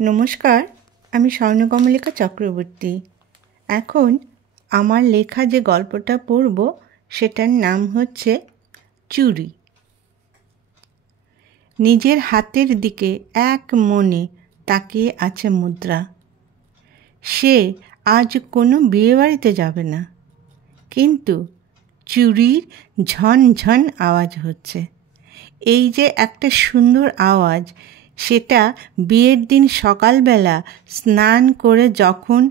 নমস্কার, আমি স্বর্ণকমলিকা চক্রবর্তী। এখন আমার লেখা যে গল্পটা পড়ব সেটার নাম হচ্ছে চুরি। নিজের হাতের দিকে এক মনে তাকিয়ে আছে মুদ্রা। সে আজ কোনো বিয়েবাড়িতে যাবে না, কিন্তু চুরির ঝনঝন আওয়াজ হচ্ছে। এই যে একটা সুন্দর আওয়াজ, সেটা বিয়ের দিন সকালবেলা স্নান করে যখন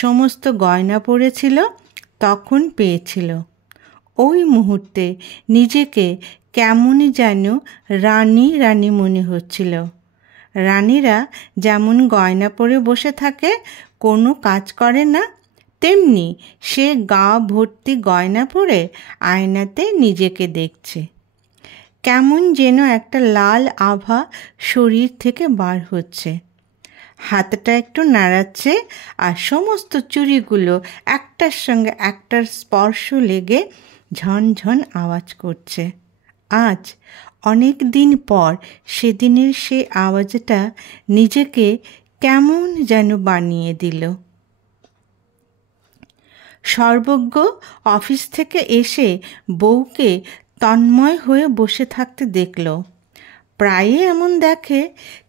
সমস্ত গয়না পরেছিল তখন পেয়েছিল। ওই মুহূর্তে নিজেকে কেমনই যেন রানী রানী মনে হচ্ছিল। রানীরা যেমন গয়না পরে বসে থাকে, কোনো কাজ করে না, তেমনি সে গা ভর্তি গয়না পরে আয়নাতে নিজেকে দেখছে। কেমন যেন একটা লাল আভা শরীর থেকে বার হচ্ছে। হাতটা একটু নাড়াচ্ছে আর সমস্ত চুড়িগুলো একটার সঙ্গে একটার স্পর্শ লেগে ঝনঝন আওয়াজ করছে। আজ অনেক দিন পর সেদিনের সে আওয়াজটা নিজেকে কেমন যেন বানিয়ে দিল। সর্বজ্ঞ অফিস থেকে এসে বউকে তন্ময় হয়ে বসে থাকতে দেখল। প্রায়ই এমন দেখে,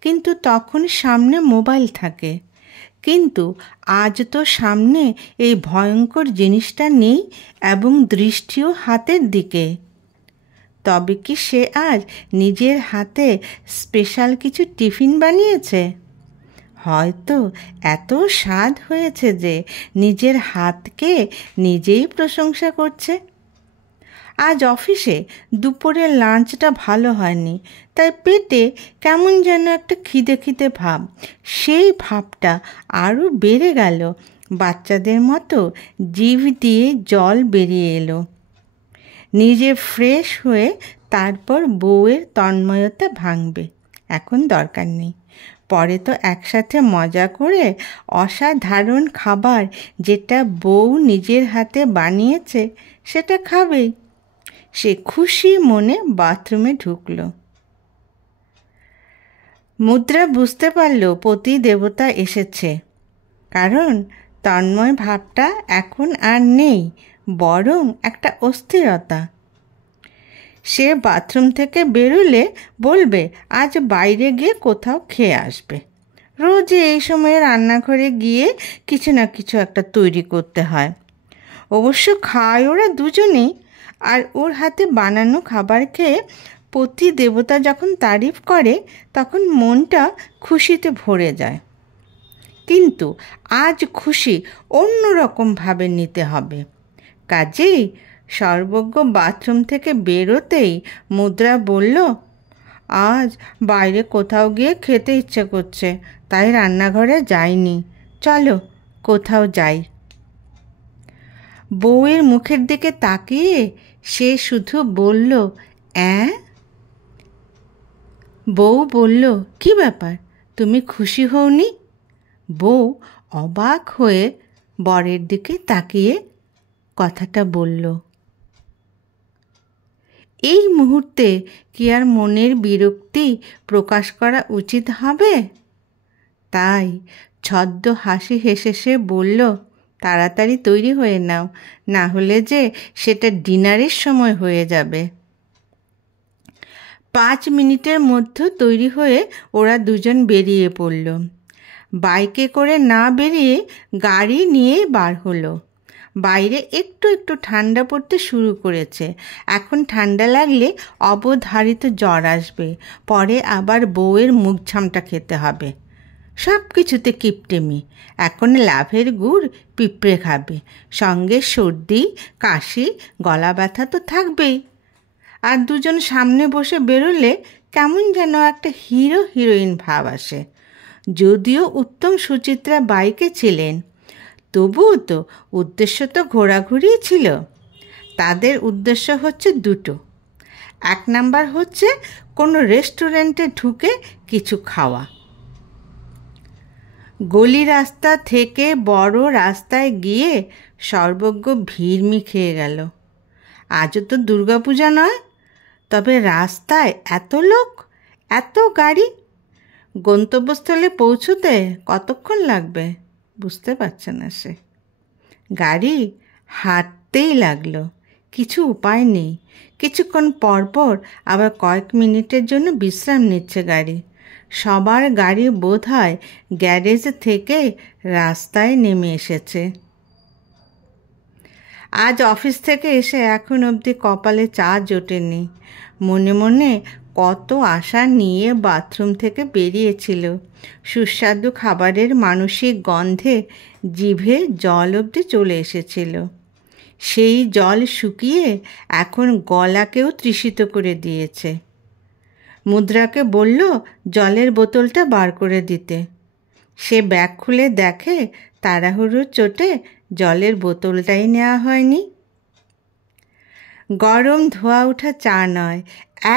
কিন্তু তখন সামনে মোবাইল থাকে। কিন্তু আজ তো সামনে এই ভয়ঙ্কর জিনিসটা নেই এবং দৃষ্টিও হাতের দিকে। তবে কি সে আজ নিজের হাতে স্পেশাল কিছু টিফিন বানিয়েছে? হয়তো এত স্বাদ হয়েছে যে নিজের হাতকে নিজেই প্রশংসা করছে। আজ অফিসে দুপুরের লাঞ্চটা ভালো হয়নি, তাই পেটে কেমন যেন একটা খিদে খিদে ভাব। সেই ভাবটা আরও বেড়ে গেল। বাচ্চাদের মতো জিভ দিয়ে জল বেরিয়ে এলো। নিজে ফ্রেশ হয়ে তারপর বউয়ের তন্ময়তা ভাঙবে, এখন দরকার নেই। পরে তো একসাথে মজা করে অসাধারণ খাবার, যেটা বউ নিজের হাতে বানিয়েছে, সেটা খাবেই। সে খুশি মনে বাথরুমে ঢুকল। মুদ্রা বুঝতে পারল পতি দেবতা এসেছে, কারণ তন্ময় ভাবটা এখন আর নেই, বরং একটা অস্থিরতা। সে বাথরুম থেকে বেরোলে বলবে আজ বাইরে গিয়ে কোথাও খেয়ে আসবে। রোজ এই সময়ে রান্নাঘরে গিয়ে কিছু না কিছু একটা তৈরি করতে হয়। অবশ্য খায় ওরা দুজনেই, আর ওর হাতে বানানো খাবার খেয়ে পতি দেবতা যখন তারিফ করে তখন মনটা খুশিতে ভরে যায়। কিন্তু আজ খুশি অন্য রকমভাবে নিতে হবে। কাজেই সর্বজ্ঞ বাথরুম থেকে বেরোতেই মুদ্রা বলল, আজ বাইরে কোথাও গিয়ে খেতে ইচ্ছে করছে, তাই রান্নাঘরে যাইনি, চলো কোথাও যাই। বউয়ের মুখের দিকে তাকিয়ে সে শুধু বলল, অ্যাঁ? বউ বলল, কি ব্যাপার, তুমি খুশি হওনি? বউ অবাক হয়ে বরের দিকে তাকিয়ে কথাটা বলল। এই মুহূর্তে কি আর মনের বিরক্তি প্রকাশ করা উচিত হবে? তাই ছদ্ম হাসি হেসে সে বলল, তাড়াতাড়ি তৈরি হয়ে নাও, না হলে যে সেটা ডিনারের সময় হয়ে যাবে। 5 মিনিটের মধ্যে তৈরি হয়ে ওরা দুজন বেরিয়ে পড়ল। বাইকে করে না বেরিয়ে গাড়ি নিয়েই বার হলো। বাইরে একটু একটু ঠান্ডা পড়তে শুরু করেছে। এখন ঠান্ডা লাগলে অবধারিত জ্বর আসবে, পরে আবার বউয়ের মুখ ঝামটা খেতে হবে। সব কিছুতে কিপটেমি। এখন লাভের গুড় পিঁপড়ে খাবে, সঙ্গে সর্দি, কাশি, গলা ব্যথা তো থাকবেই। আর দুজন সামনে বসে বেরোলে কেমন যেন একটা হিরো হিরোইন ভাব আসে। যদিও উত্তম সুচিত্রা বাইকে ছিলেন, তবুও তো উদ্দেশ্য তো ঘোরাঘুরি ছিল। তাদের উদ্দেশ্য হচ্ছে দুটো। 1 নাম্বার হচ্ছে কোনো রেস্টুরেন্টে ঢুকে কিছু খাওয়া। গলি রাস্তা থেকে বড় রাস্তায় গিয়ে সর্বজ্ঞ ভিড়মি খেয়ে গেল। আজও তো দুর্গাপূজা নয়, তবে রাস্তায় এত লোক, এত গাড়ি। গন্তব্যস্থলে পৌঁছতে কতক্ষণ লাগবে বুঝতে পারছে না সে। গাড়ি হাঁটতেই লাগলো, কিছু উপায় নেই। কিছুক্ষণ পরপর আবার কয়েক মিনিটের জন্য বিশ্রাম নিচ্ছে গাড়ি। সবার গাড়ি বোধহয় গ্যারেজ থেকে রাস্তায় নেমে এসেছে। আজ অফিস থেকে এসে এখন অবধি কপালে চা জোটেনি। মনে মনে কত আশা নিয়ে বাথরুম থেকে বেরিয়েছিল। সুস্বাদু খাবারের মানসিক গন্ধে জিভে জল অবধি চলে এসেছিল। সেই জল শুকিয়ে এখন গলাকেও তৃষিত করে দিয়েছে। মুদ্রাকে বলল জলের বোতলটা বার করে দিতে। সে ব্যাগ খুলে দেখে তাড়াহুড়োর চোটে জলের বোতলটাই নেওয়া হয়নি। গরম ধোয়া ওঠা চা নয়,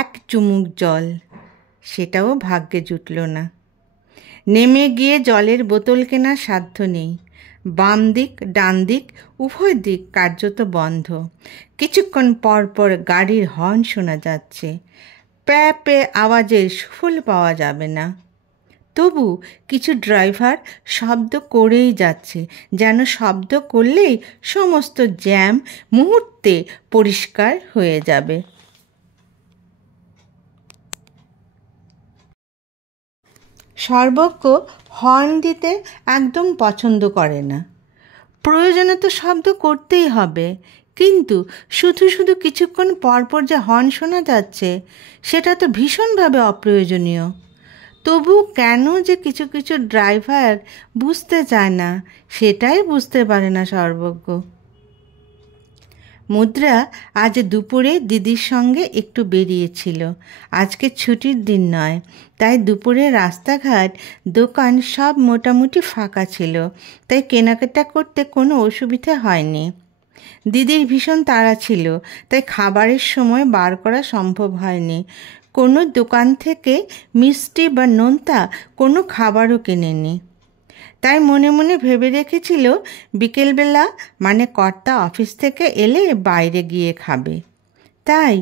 এক চুমুক জল, সেটাও ভাগ্যে জুটল না। নেমে গিয়ে জলের বোতল কেনার সাধ্য নেই। বাম দিক ডান দিক উভয় দিক কার্যত বন্ধ। কিছুক্ষণ পর পর গাড়ির হর্ন শোনা যাচ্ছে। প্যা প্যা আওয়াজের সুফল পাওয়া যাবে না। তবু কিছু ড্রাইভার শব্দ করেই যাচ্ছে, যেন শব্দ করলেই সমস্ত জ্যাম মুহূর্তে পরিষ্কার হয়ে যাবে। সর্বজ্ঞ হর্ন দিতে একদম পছন্দ করে না। প্রয়োজনে তো শব্দ করতেই হবে, কিন্তু শুধু শুধু কিছুক্ষণ পরপর যে হর্ন শোনা যাচ্ছে সেটা তো ভীষণভাবে অপ্রয়োজনীয়। তবু কেন যে কিছু কিছু ড্রাইভার বুঝতে চায় না, সেটাই বুঝতে পারে না সর্বজ্ঞ। মুদ্রা আজ দুপুরে দিদির সঙ্গে একটু বেরিয়েছিল। আজকে ছুটির দিন নয়, তাই দুপুরে রাস্তাঘাট দোকান সব মোটামুটি ফাঁকা ছিল, তাই কেনাকাটা করতে কোনো অসুবিধা হয়নি। দিদির ভীষণ তাড়া ছিল, তাই খাবারের সময় বার করা সম্ভব হয়নি। কোনো দোকান থেকে মিষ্টি বা নোনতা কোনো খাবারও কেনেনি। তাই মনে মনে ভেবে রেখেছিল বিকেলবেলা মানে কর্তা অফিস থেকে এলে বাইরে গিয়ে খাবে। তাই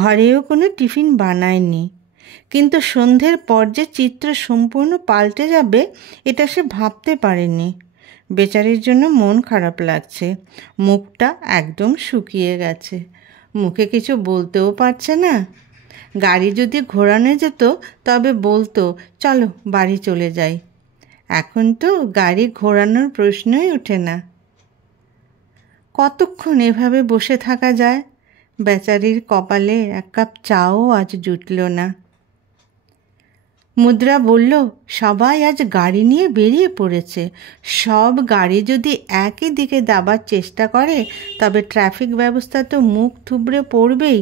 ঘরেও কোনো টিফিন বানায়নি। কিন্তু সন্ধ্যের পর যে চিত্র সম্পূর্ণ পাল্টে যাবে এটা সে ভাবতে পারেনি। বেচারির জন্য মন খারাপ লাগছে। মুখটা একদম শুকিয়ে গেছে, মুখে কিছু বলতেও পারছে না। গাড়ি যদি ঘোরানো যেত তবে বলতো চলো বাড়ি চলে যাই। এখন তো গাড়ি ঘোরানোর প্রশ্নই ওঠে না। কতক্ষণ এভাবে বসে থাকা যায়? বেচারির কপালে এক কাপ চাও আজ জুটল না। মুদ্রা বলল সবাই আজ গাড়ি নিয়ে বেরিয়ে পড়েছে। সব গাড়ি যদি একই দিকে দাবার চেষ্টা করে তবে ট্রাফিক ব্যবস্থা তো মুখ থুবড়ে পড়বেই।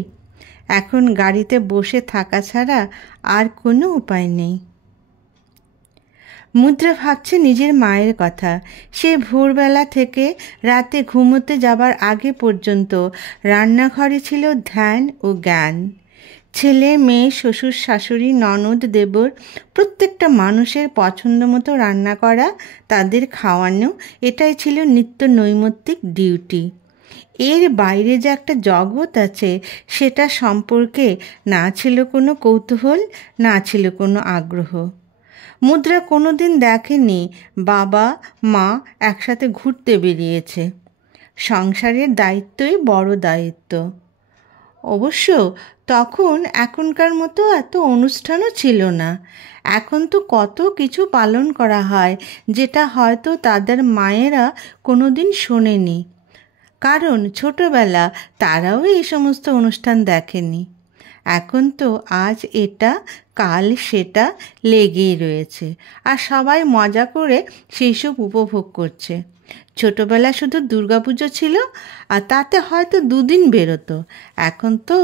এখন গাড়িতে বসে থাকা ছাড়া আর কোনো উপায় নেই। মুদ্রা ভাবছে নিজের মায়ের কথা। সে ভোরবেলা থেকে রাতে ঘুমোতে যাবার আগে পর্যন্ত রান্নাঘরে ছিল ধ্যান ও জ্ঞান। ছেলে মেয়ে শ্বশুর শাশুড়ি ননদ দেবর প্রত্যেকটা মানুষের পছন্দ মতো রান্না করা, তাদের খাওয়ানো, এটাই ছিল নিত্য নৈমিত্তিক ডিউটি। এর বাইরে যে একটা জগৎ আছে সেটা সম্পর্কে না ছিল কোনো কৌতূহল, না ছিল কোনো আগ্রহ। মুদ্রা কোনো দিন দেখেনি বাবা মা একসাথে ঘুরতে বেরিয়েছে। সংসারের দায়িত্বই বড় দায়িত্ব। অবশ্য তখন এখনকার মতো এত অনুষ্ঠানও ছিল না। এখন তো কত কিছু পালন করা হয় যেটা হয়তো তাদের মায়েরা কোনো দিন শোনেনি, কারণ ছোটবেলা তারাও এই সমস্ত অনুষ্ঠান দেখেনি। এখন তো আজ এটা কাল সেটা লেগেই রয়েছে, আর সবাই মজা করে সেই সব উপভোগ করছে। ছোটবেলা শুধু দুর্গাপুজো ছিল, আর তাতে হয়তো 2 দিন বেরোতো। এখন তো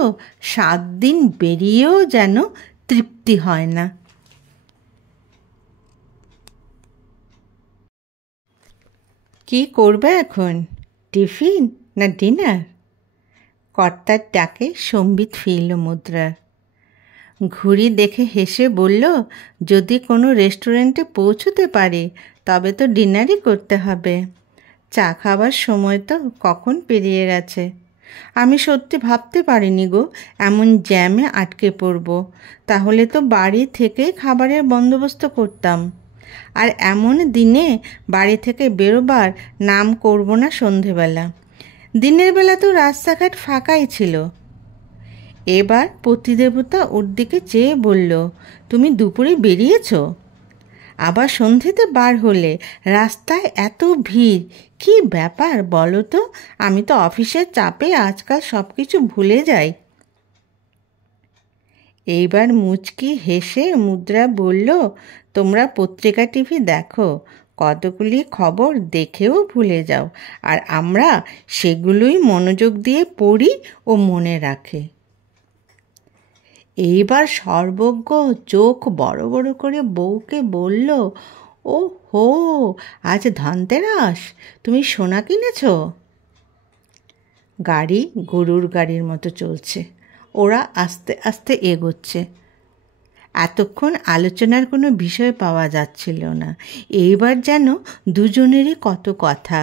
7 দিন বেরিয়েও যেন তৃপ্তি হয় না। কি করবে এখন? টিফিন না ডিনার? কর্তার ডাকে সম্বিত ফিরল মুদ্রার। ঘুড়ি দেখে হেসে বলল যদি কোনো রেস্টুরেন্টে পৌঁছতে পারে তবে তো ডিনারই করতে হবে। চা খাবার সময় তো কখন পেরিয়ে গেছে। আমি সত্যি ভাবতে পারিনি গো এমন জ্যামে আটকে পড়ব। তাহলে তো বাড়ি থেকেই খাবারের বন্দোবস্ত করতাম। আর এমন দিনে বাড়ি থেকে বেরোবার নাম করব না সন্ধেবেলা। দিনের বেলা তো রাস্তাঘাট ফাঁকাই ছিল। এবার পতিদেবতা ওর দিকে চেয়ে বলল, তুমি দুপুরে বেরিয়েছো? আবার সন্ধেতে বার হলে রাস্তায় এত ভিড়, কি ব্যাপার বলো তো? আমি তো অফিসের চাপে আজকাল সব কিছু ভুলে যাই। এইবার মুচকি হেসে মুদ্রা বলল, তোমরা পত্রিকা টিভি দেখো, কতগুলি খবর দেখেও ভুলে যাও, আর আমরা সেগুলোই মনোযোগ দিয়ে পড়ি ও মনে রাখে। এইবার সর্বজ্ঞ চোখ বড় বড় করে বউকে বলল, ও হো, আজ ধনতেরাস, তুমি সোনা কিনেছ? গাড়ি গরুর গাড়ির মতো চলছে, ওরা আস্তে আস্তে এগোচ্ছে। এতক্ষণ আলোচনার কোনো বিষয় পাওয়া যাচ্ছিল না। এইবার যেন দুজনেরই কত কথা,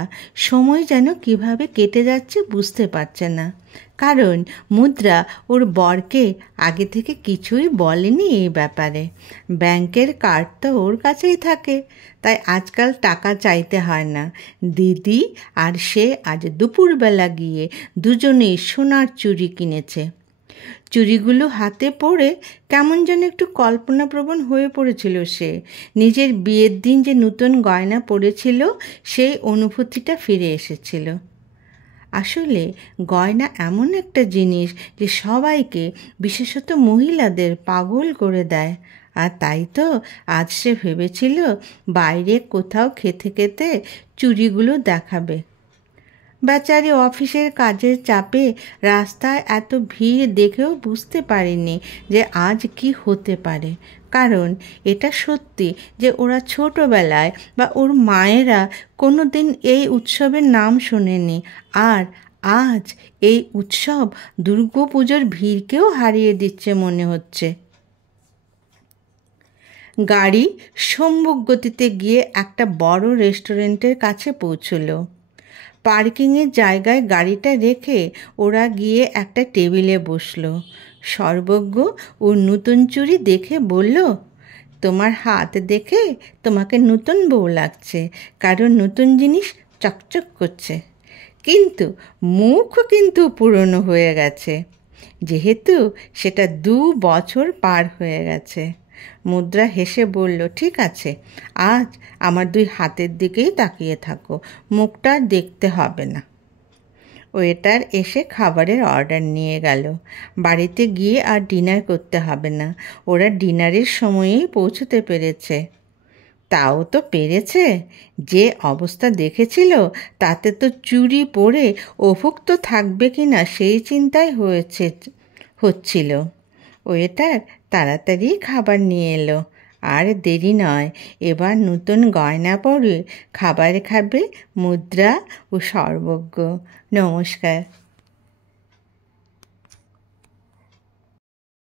সময় যেন কিভাবে কেটে যাচ্ছে বুঝতে পারছে না। কারণ মুদ্রা ওর বরকে আগে থেকে কিছুই বলেনি এই ব্যাপারে। ব্যাংকের কার্ড তো ওর কাছেই থাকে, তাই আজকাল টাকা চাইতে হয় না। দিদি আর সে আজ দুপুরবেলা গিয়ে দুজনেই সোনার চুড়ি কিনেছে। চুড়িগুলো হাতে পড়ে কেমন যেন একটু কল্পনাপ্রবণ হয়ে পড়েছিল সে। নিজের বিয়ের দিন যে নতুন গয়না পরেছিল সেই অনুভূতিটা ফিরে এসেছিল। আসলে গয়না এমন একটা জিনিস যে সবাইকে, বিশেষত মহিলাদের, পাগল করে দেয়। আর তাই তো আজ সে ভেবেছিল বাইরে কোথাও খেতে খেতে চুড়িগুলো দেখাবে। বেচারি অফিসের কাজের চাপে রাস্তায় এত ভিড় দেখেও বুঝতে পারেনি যে আজ কি হতে পারে। কারণ এটা সত্যি যে ওরা ছোটোবেলায় বা ওর মায়েরা কোনো দিন এই উৎসবের নাম শোনেনি। আর আজ এই উৎসব দুর্গাপুজোর ভিড়কেও হারিয়ে দিচ্ছে মনে হচ্ছে। গাড়ি সম্মুখ গতিতে গিয়ে একটা বড় রেস্টুরেন্টের কাছে পৌঁছলো। পার্কিংয়ের জায়গায় গাড়িটা রেখে ওরা গিয়ে একটা টেবিলে বসলো। সর্বজ্ঞ ওর নতুন চুড়ি দেখে বলল, তোমার হাত দেখে তোমাকে নতুন বউ লাগছে, কারণ নতুন জিনিস চকচক করছে। কিন্তু মুখ কিন্তু পুরনো হয়ে গেছে, যেহেতু সেটা 2 বছর পার হয়ে গেছে। মুদ্রা হেসে বলল, ঠিক আছে, আজ আমার 2 হাতের দিকেই তাকিয়ে থাকো, মুখটা দেখতে হবে না। ওয়েটার এসে খাবারের অর্ডার নিয়ে গেল। বাড়িতে গিয়ে আর ডিনার করতে হবে না, ওরা ডিনারের সময়েই পৌঁছতে পেরেছে। তাও তো পেরেছে, যে অবস্থা দেখেছিল তাতে তো চুড়ি পরে অভুক্ত থাকবে কি না সেই চিন্তাই হচ্ছিল। ওয়েটার তাড়াতাড়ি খাবার নিয়ে এলো। আর দেরি নয়, এবার নতুন গয়না পরে খাবার খাবে মুদ্রা ও সর্বজ্ঞ। নমস্কার।